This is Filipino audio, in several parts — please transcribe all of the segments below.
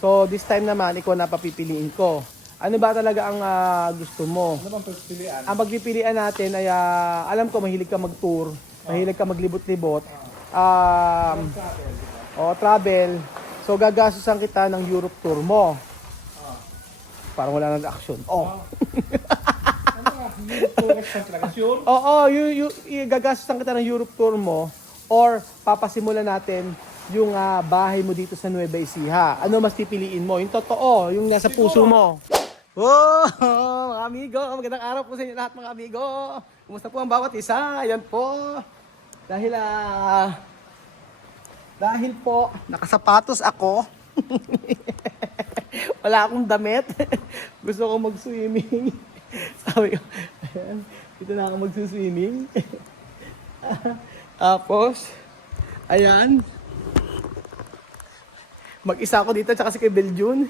So this time naman, ikaw na papipiliin ko. Ano ba talaga ang gusto mo? Ano bang pagpilian? Ang pagpipilian natin ay, alam ko mahilig ka mag-tour, mahilig ka maglibot-libot, travel. So gagastusan kita ng Europe tour mo. Parang wala nang action. Ano nga? Europe tourist ang talaga. Sure? Oo, gagastusan kita ng Europe tour mo or papasimulan natin yung bahay mo dito sa Nueva Ecija. Ano mas pipiliin mo? Yung totoo, yung nasa puso mo. Oh, mga amigo, magandang araw po sa inyo lahat mga amigo. Kumusta po ang bawat isa? Ayan po. Dahil po, nakasapatos ako. Wala akong damit. Gusto ko mag-swimming. Sabi ko, ayan, dito na ako mag-swimming. Tapos, ayan. Mag-isa ako dito, tsaka si kay Beljun.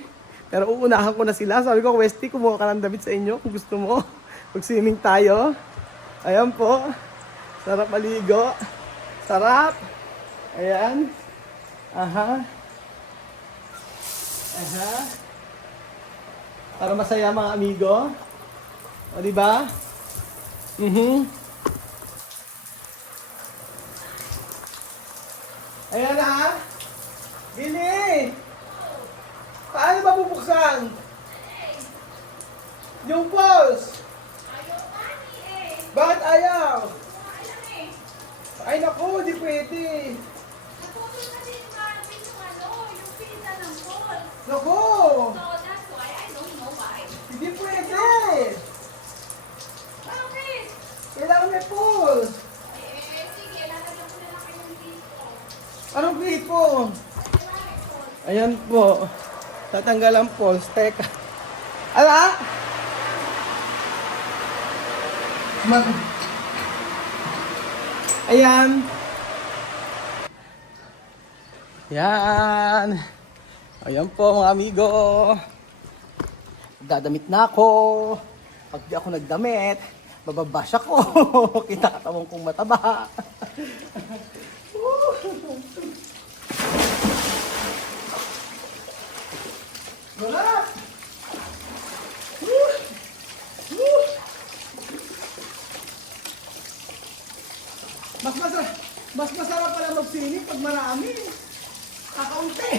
Pero uunahan ko na sila. Sabi ko, Westy, kumuha ka ng damit sa inyo kung gusto mo. Mag-swimming tayo. Ayan po. Sarap maligo. Sarap. Ayan. Aha. Aha. Para masaya mga amigo. O, diba? Ayan na. Billy! Paano ba bubuksan? Yung pulse! Bakit ayaw? Ay naku, di pwede. Naku! Hindi pwede. Kailangan may pulse. Anong gripo? Ayan po. Tatanggal ang pulse. Teka. Ala? Ayan. Ayan. Ayan po mga amigo. Dadamit na ako. Pag di ako nagdamit, bababash ako. Kita katawan kong mataba. Wala! Mas masarap pala mag-swimming pag marami. Kakaunti.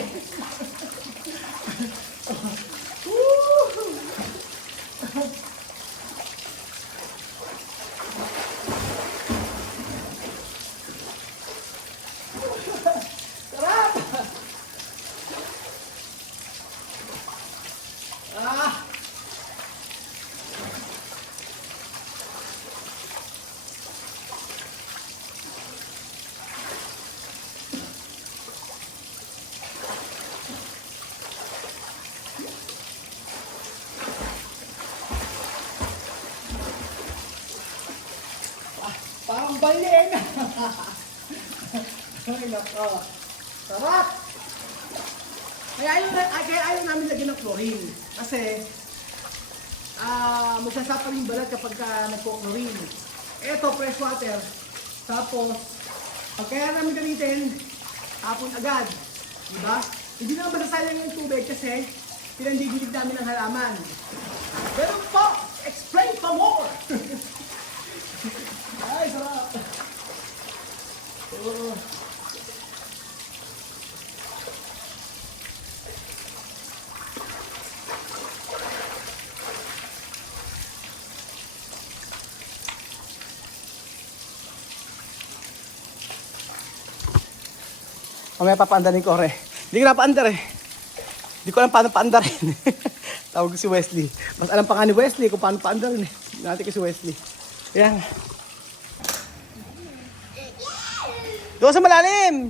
Sarap! Parang balena. Ay, nako. Sarap! Kaya ayaw namin lagyan ng chlorine. Kasi, magsasapal yung balat kapag nagpo-chlorine. Ito, fresh water. Tapos, pag kaya namin gamitin, tapon agad. Diba? Hindi naman masasayang yung tubig kasi pinandidilig namin ng halaman. Pero po, explain pa more! Ay, sarap! Oh. Mamaya papaandarin ko, re. Hindi ko na paandar eh. Hindi ko alam paano paandarin. Tawag ko si Wesley. Mas alam pa nga ni Wesley kung paano paandarin eh. Natin ko si Wesley. Ayan. Doon sa malalim!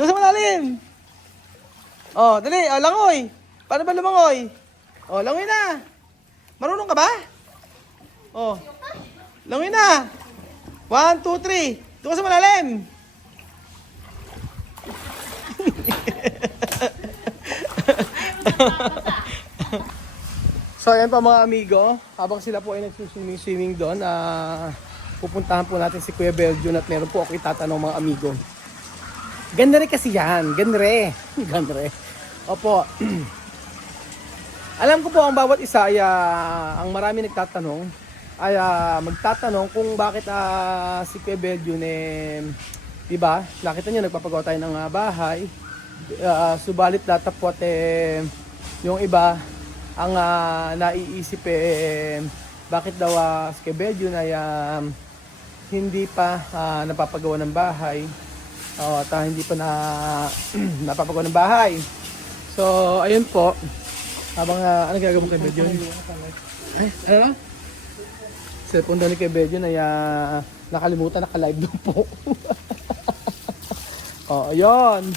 Doon sa malalim! Oh, dali. Oh, langoy. Paano ba lumangoy? Oh, langoy na. Marunong ka ba? Oh. Langoy na. 1, 2, 3. Doon sa malalim. So ayan pa mga amigo, habang sila po ay nagsuswimming doon, pupuntahan po natin si Kuya Beljun at meron po ako itatanong mga amigo. Ganda rin kasi yan, ganda rin. Opo. Alam ko po ang bawat isa ay ang marami nagtatanong ay magtatanong kung bakit si Kuya Belgium di ba? Nakita niyo nagpapagawa tayo ng bahay. Subalit datapot yung iba ang naiisip bakit daw si Kuya Belgium ay hindi pa napapagawa ng bahay. At hindi pa napapagawa ng bahay. So, ayun po. Habang ano ginagawa mo kay Belgium? Ay, ano? Cellphone daw ni kay Belgium ay nakalimutan, naka-live doon po. Ayun.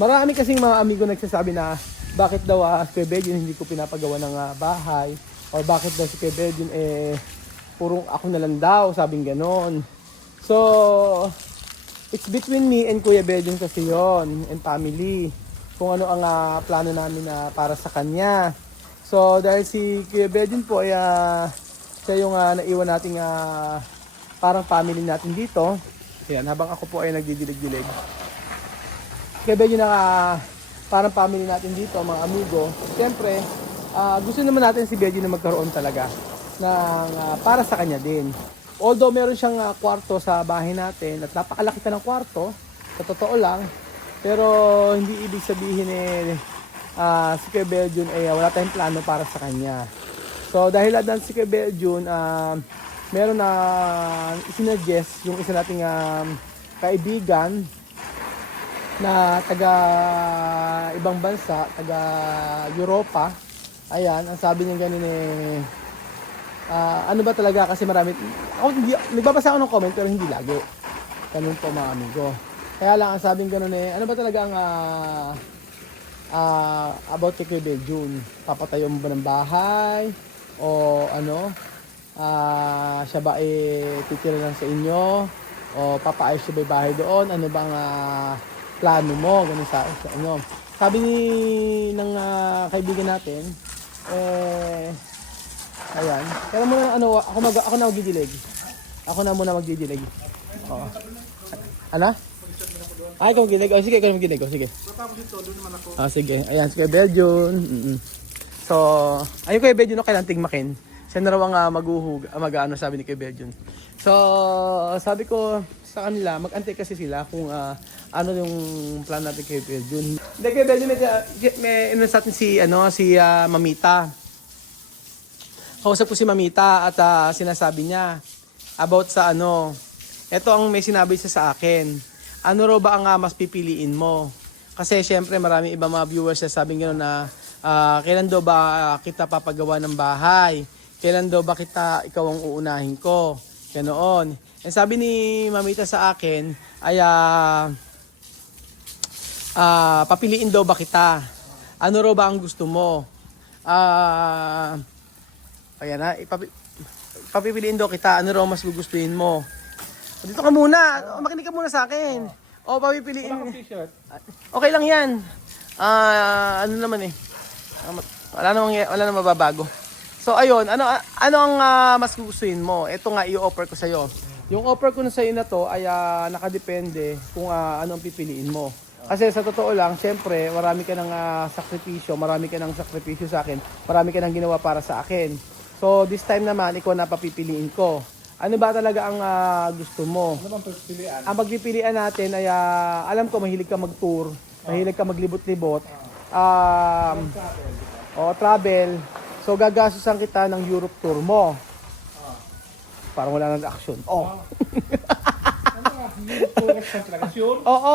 Marami kasing mga amigo nagsasabi na bakit daw si Kuya Belgium hindi ko pinapagawa ng bahay. O bakit daw si Kuya Belgium purong ako na lang daw, sabing ganon. So, it's between me and Kuya Belgium kasi yon and family. Kung ano ang plano namin para sa kanya. So dahil si Kuya Belgium po ay siya yung naiwan nating parang family natin dito. Ayan, habang ako po ay nagdidilig-dilig. Kuya Belgium parang family natin dito, mga amigo. Siyempre, gusto naman natin si Belgium na magkaroon talaga ng para sa kanya din. Although meron siyang kwarto sa bahay natin at napakalaki ng kwarto, sa totoo lang, pero hindi ibig sabihin si Kuya Belgium wala tayong plano para sa kanya. So dahil si Kuya Belgium, meron na isinuggest yung isa nating kaibigan na taga ibang bansa, taga Europa. Ayan, ang sabi niya ganun ano ba talaga kasi marami, nagbabasa ako ng comment pero hindi lagi. Ganun po mga amigo. Kaya lang ang sabing gano'n ano ba talaga ang about kay Kuya Belgium? Papatayo mo ba ng bahay? O ano? Siya ba titira lang sa inyo? O papaayos siya ba yung bahay doon? Ano bang plano mo? Ganun sa inyo. Sabi ng kaibigan natin, ayan. Pero muna ako na magdidilig. Ako na muna magdidilig. Oo. Ano? Ay, ikaw magilig. Sige, ikaw magilig. Sige. Tapos ito, doon naman ako. Sige. Ayan, si Kuya Belgium. So, ayun Kuya Belgium no, kailang tigmakin. Siya na raw ang mag-ano sabi ni Kuya Belgium. So, sabi ko sa kanila, mag-antay kasi sila kung ano yung plan natin kay Belgium. Hindi, Kuya Belgium, may sa atin si Mamita. Kausap ko si Mamita at sinasabi niya about sa ito ang may sinabi siya sa akin. Ano raw ba ang mas pipiliin mo? Kasi syempre marami ibang mga viewers na sabing gano'n na kailan daw ba kita papagawa ng bahay? Kailan daw ba ikaw ang uunahin ko? Ganoon. And sabi ni Mamita sa akin ay papiliin daw ba kita? Ano raw ba ang gusto mo? Ayan na, papipiliin daw kita. Ano raw mas gugustuhin mo? Dito ka muna. Makinig ka muna sa akin. O, papipiliin. Wala kang t-shirt. Okay lang yan. Ano naman wala namang mababago. So, ayun. Ano ang mas gugustuhin mo? Ito nga, i-offer ko sa'yo. Yung offer ko na sa'yo na to ay nakadepende kung ano ang pipiliin mo. Kasi sa totoo lang, syempre, marami ka ng sakripisyo sa akin. Marami ka ng ginawa para sa akin. So, this time naman, ikaw na papipiliin ko. Ano ba talaga ang gusto mo? Ano bang pagpilian? Ang pagpipilian natin ay, alam ko, mahilig ka mag-tour, mahilig ka maglibot-libot, travel. So, gagastusan kita ng Europe tour mo. Parang wala nang action. Ano nga? Europe tour talaga? Sure? Oo,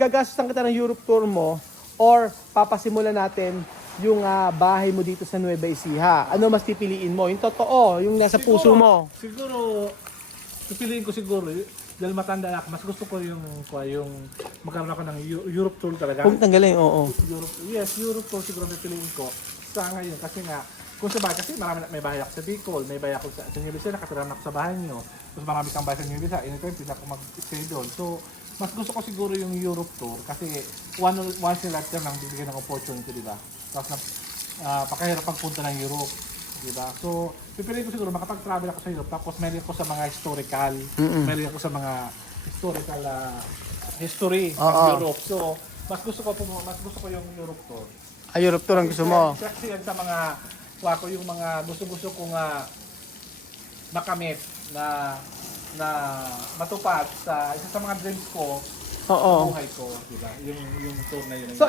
gagastusan kita ng Europe tour mo or papasimulan natin yung bahay mo dito sa Nueva Ecija. Ano mas pipiliin mo? Yung totoo, yung nasa puso mo. Siguro, pipiliin ko siguro, dahil matanda na ako, mas gusto ko yung magkaroon ako ng Europe tour talaga. Kung tanggalin, oo. Europe tour siguro pipiliin ko sa ngayon. Kasi nga, kung sa bahay, kasi may bahay ako sa Bicol, may bahay ako sa New Lisa, nakatirahan ako sa bahay niyo. Tapos marami kang bahay sa New Lisa, anytime, pwede ako mag-stay doon. So, mas gusto ko siguro yung Europe tour kasi once in a lifetime lang bibigyan ng opportunity, di ba? Tapos pakahirap pagpunta ng Europe, di ba? So, pipiliin ko siguro makapag-travel ako sa Europe tapos meron ako sa mga historical, meron ako sa mga historical history ng Europe. So, mas gusto ko yung Europe tour. Europe tour ang gusto mo. Kasi yan sa mga, ko yung mga gusto kong makamit na matupad sa isa sa mga dreams ko Oo. buhay ko, di ba? Yung tour na yun. So,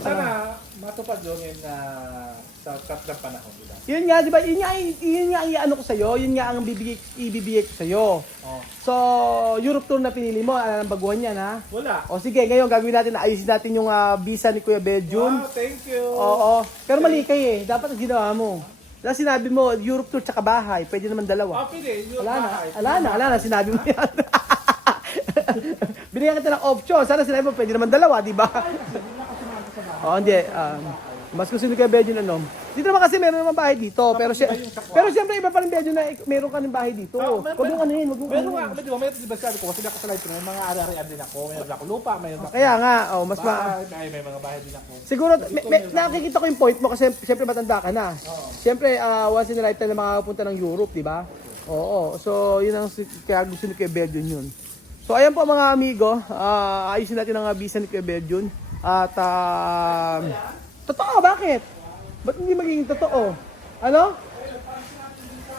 Sana matupad yun sa ng panahon, di ba? Yun nga, di ba? Yun nga ang ano ko sa'yo. Yun nga ang ibibigay ko sa'yo. Oh. So, Europe tour na pinili mo. Ano ang baguhan yan, ha? Wala. O sige, ngayon gagawin natin, ayusin natin yung visa ni Kuya Beljun. Wow, thank you. Oo. Pero mali kayo eh. Dapat ang ginawa mo. Dahil sinabi mo, Europe tour tsaka bahay. Pwede naman dalawa. Pwede. Wala na. Sinabi mo yan. Binigyan kita ng option. Sana sinabi mo, pwede naman dalawa, di ba? Oo, hindi. Mas gusto ni Kuya Beljun ano. Dito naman kasi meron naman bahay dito. Pero siyempre iba pa rin Beljun na meron ka ng bahay dito. Huwag mong ano yun. Meron nga, di ba, may sabi ko, kasi ako sa live, may mga ari-arian din ako, mayroon ako lupa, mayroon ako Kaya nga, may mga bahay din ako. siguro, nakikita ko yung point mo kasi siyempre matanda ka na. Siyempre, once in a lifetime na makakapunta ng Europe, di ba? Oo. So, yun ang kaya gusto ni Kuya Beljun yun. So, ayan po mga amigo. Ayusin natin ang visa ni Kuya Beljun. At, totoo, bakit? Ba't hindi magiging totoo? Ano?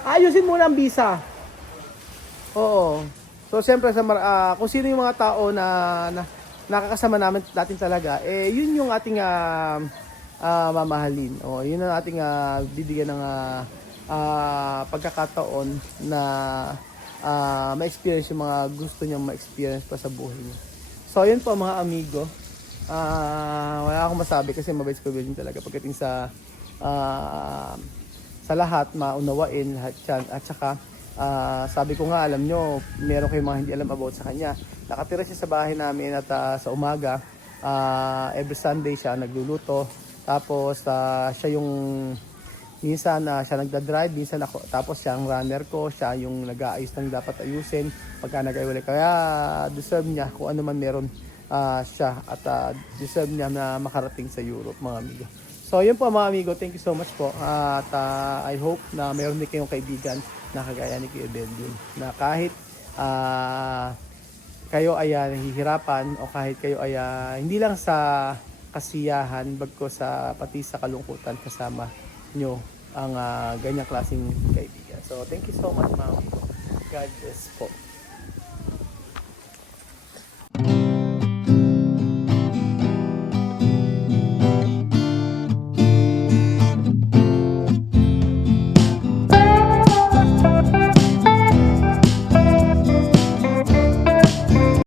Ayusin muna ang visa. Oo. So, siyempre, kung sino yung mga tao na nakakasama natin talaga, yun yung ating mamahalin. O, yun ang ating bibigyan ng pagkakataon na ma-experience yung mga gusto niyang ma-experience pa sa buhay niyo. So, yun po mga amigo. Wala akong masabi kasi mabait ko din talaga pagdating sa lahat, maunawain lahat yan. At saka, sabi ko nga, alam nyo, meron kayong mga hindi alam about sa kanya. Nakatira siya sa bahay namin at sa umaga, every Sunday siya nagluluto. Tapos, siya yung minsan siya nagda-drive, minsan ako, tapos siya ang runner ko, siya yung nag-aayos ng dapat ayusin pagka nag-aiwalay. Kaya deserve niya kung ano man meron siya at deserve niya na makarating sa Europe, mga amigo. So yun po mga amigo, thank you so much po at I hope na mayroon din kayong kaibigan na kagaya ni Kuya Beljun na kahit kayo ay nahihirapan o kahit kayo ay hindi lang sa kasiyahan bagko sa pati sa kalungkutan kasama nyo ang ganyang klaseng kaibigan. So thank you so much mga amigo. God bless po.